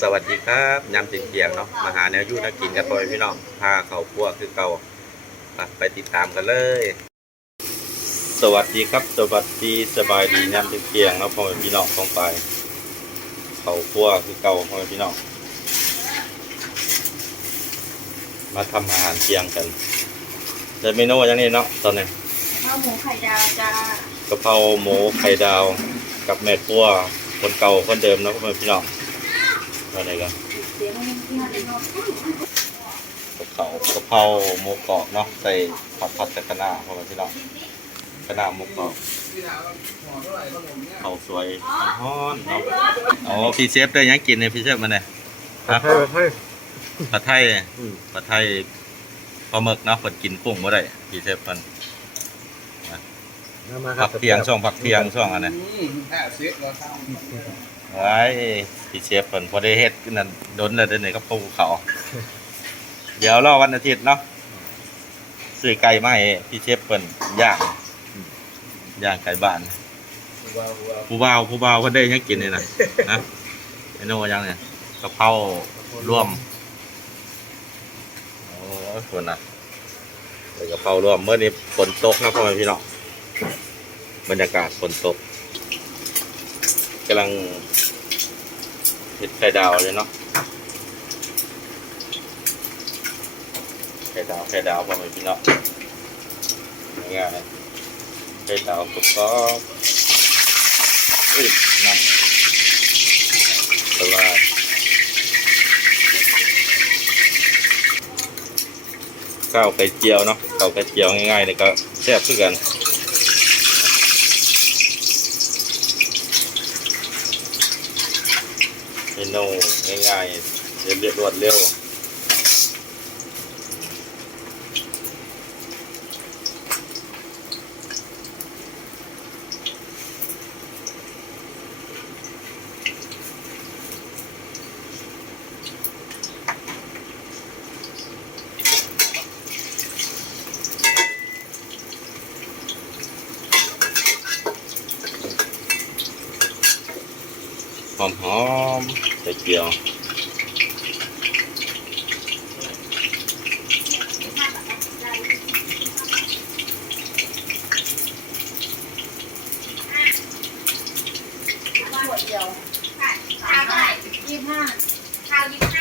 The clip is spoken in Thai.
สวัสดีครับยำเจียงๆเนาะมาหาแนวอยูนักกินกันพ่อแม่พี่น้องพาเขาพัวคือเก่าไปไปติดตามกันเลย สวัสดีครับ สวัสดีสบายดียำเจียงๆเนาะพ่อแม่พี่น้องต้องไป เขาพัวคือเก่าพ่อแม่พี่น้องมาทำอาหารเที่ยงกันเดี๋ยวเมนูอย่างนี้เนาะตอนนี้ข้าวหมูไข่ดาวจ้ากะเพราหมูไข่ดาว กับแม่พัวคนเก่าคนเดิมเนาะพ่อแม่พี่น้อง อะไรกันเสียงที่ห้าเลยเนาะกะเพรากะเพราหมูกรอบเนาะใส่ผัดผัดจากคะน้าพอมาที่เราคะน้าหมูกรอบเอาสวยฮ้อนๆเนาะอ๋อพี่เชฟได้ยังกินเนี่ยพี่เชฟมาเนี่ยฮะให้ให้ผัดไทยอืมผัดไทยปลาหมึกเนาะเปิดกินกุ้งบ่ได้พี่เชฟมันเอา มาคผัรับกเทียงช่วงผักเทียงช่วงอันนี้แค่เซ็ตเราทไว้พี่เชฟเพิ่นพอได้เฮ็ดนั่นโดนแล้วเด้นี่ก็ปูเขาเดี๋ยวรอวันอาทิตย์เนาะซื้อไก่มาให้พี่เชฟเพิ่นย่างย่างไก่บ้านำว้าวว้าวผู้บ่าวผู้บ่าวเพิ่นได้ยังกินนี่นะนะเมนูว่ายังเนี่ยกะเพราร่วมโอ้ยคนน่ะใส่กะเพราร่วมเมื่อนี้ฝนตกนะพ่อแม่พี่น้อง บรรยากาศฝนตกกำลังเห็ดไข่ดาวเลยเนาะไข่ดาวไข่ดาวพ่อแม่พี่น้องง่ายไข่ดาวกรอบๆอุ้ยน้ำสบายข้าวไข่เจียวเนาะข้าวไข่เจียวง่ายๆเลยก็แซ่บคือกัน เมนูง่ายๆเรียบรวดเร็ว คมหอมใส่เกลียวขวดเดียวค่ามบาทยี่สิห้าข้าวยี่